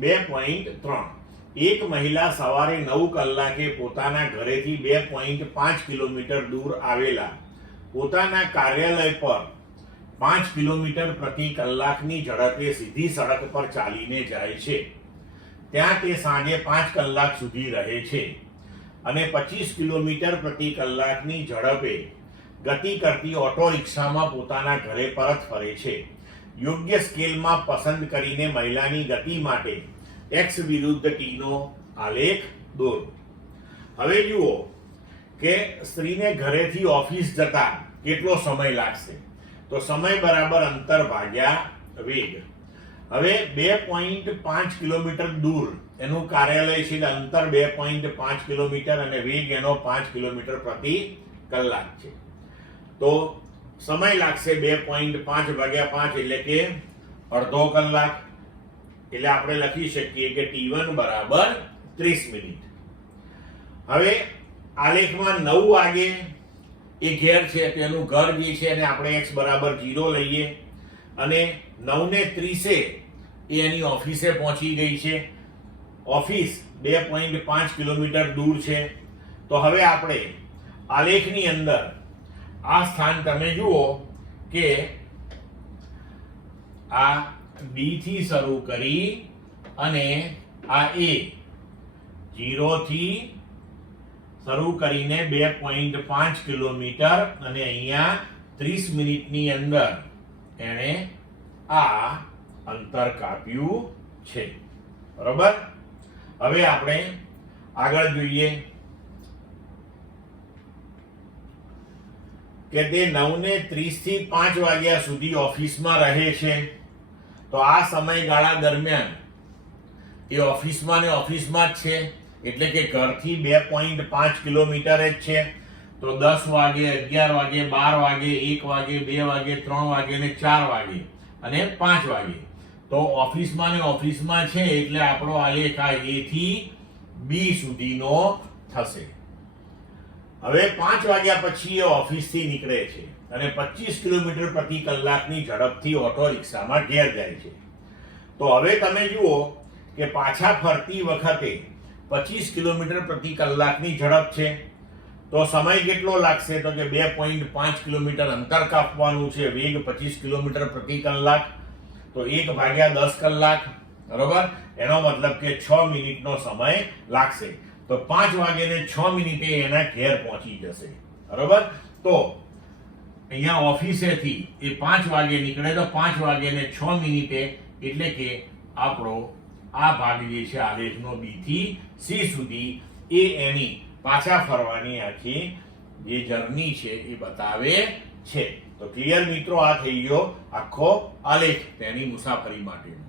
2.3 એક મહિલા સવારે 9 કલાકે પોતાના ઘરેથી 2.5 કિલોમીટર દૂર આવેલા પોતાના કાર્યાલય પર 5 કિલોમીટર પ્રતિ કલાકની ઝડપે સીધી સડક પર ચાલીને જાય છે. ત્યાં તે સાંજે 5 કલાક સુધી રહે છે અને 25 કિલોમીટર પ્રતિ કલાકની ઝડપે ગતિ કરતી ઓટો રિક્ષામાં પોતાના ઘરે પરત ફરે છે. યોગ્ય સ્કેલમાં પસંદ કરીને મહિલાની ગતિ માટે x વિરુદ્ધ t નો આલેખ દોરો. હવે જુઓ કે સ્ત્રીને ઘરેથી ઓફિસ જતા કેટલો સમય લાગશે. તો સમય બરાબર અંતર ભાગ્યા વેગ. હવે 2.5 કિલોમીટર દૂર એનું કાર્યાલય છે, અંતર 2.5 કિલોમીટર અને વેગ એનો 5 કિલોમીટર પ્રતિ કલાક છે. તો સમય લાગશે 2.5 ભાગ્યા 5 એટલે કે અડધો કલાક. એટલે આપણે લખી શકીએ કે t1 બરાબર 30 મિનિટ. હવે આલેખમાં 9 વાગે એ ઘેર છે, તેનું ઘર જે છે એને આપણે x બરાબર 0 લઈએ અને 9:30 એ એની ઓફિસે પહોંચી ગઈ છે. ઓફિસ 2.5 કિલોમીટર દૂર છે. તો હવે આપણે આલેખની અંદર આ સ્થાન તમે જુઓ કે આ B થી શરૂ કરી અને આ A 0 થી શરૂ કરીને 2.5 કિલોમીટર અને અહીંયા 30 મિનિટની અંદર એણે આ અંતર કાપ્યું છે. બરોબર. હવે આપણે આગળ જોઈએ કે તે 9:30 થી 5 વાગ્યા સુધી ઓફિસમાં રહે છે. તો આ સમયગાળા દરમિયાન એ ઓફિસમાં જ છે, એટલે કે ઘરથી 2.5 કિલોમીટર જ છે. તો 10 વાગે, 11 વાગે, 12 વાગે, 1 વાગે, 2 વાગે, 3 વાગે ને 4 વાગે અને 5 વાગે. તો ઓફિસમાં છે એટલે આપણો આલેખ આ A થી B સુધીનો થશે. હવે 5 વાગ્યા પછી એ ઓફિસથી નીકળે છે અને 25 કિલોમીટર પ્રતિ કલાકની ઝડપથી ઓટો રિક્ષામાં ઘેર જાય છે. તો હવે તમે જુઓ કે પાછા ફરતી વખતે 25 કિલોમીટર પ્રતિ કલાકની ઝડપ છે. તો સમય કેટલો લાગશે? તો કે 2.5 કિલોમીટર અંતર કાપવાનું છે, વેગ 25 કિલોમીટર પ્રતિ કલાક. તો 1 ભાગ્યા 10 કલાક. બરોબર. એનો મતલબ કે 6 મિનિટનો સમય લાગશે. તો 5 વાગે ને 6 મિનિટે એના ઘેર પહોંચી જશે. બરોબર. તો અહીંયા ઓફિસેથી એ 5 વાગે નીકળે તો 5 વાગે ને 6 મિનિટે, એટલે કે આપણો આ ભાગ જે છે આલેખનો B થી C સુધી એ એની પાછા ફરવાની આખી જે જર્ની છે એ બતાવે છે. તો ક્લિયર મિત્રો, આ થઈ ગયો આખો આલેખ તેની મુસાફરી માટેનો.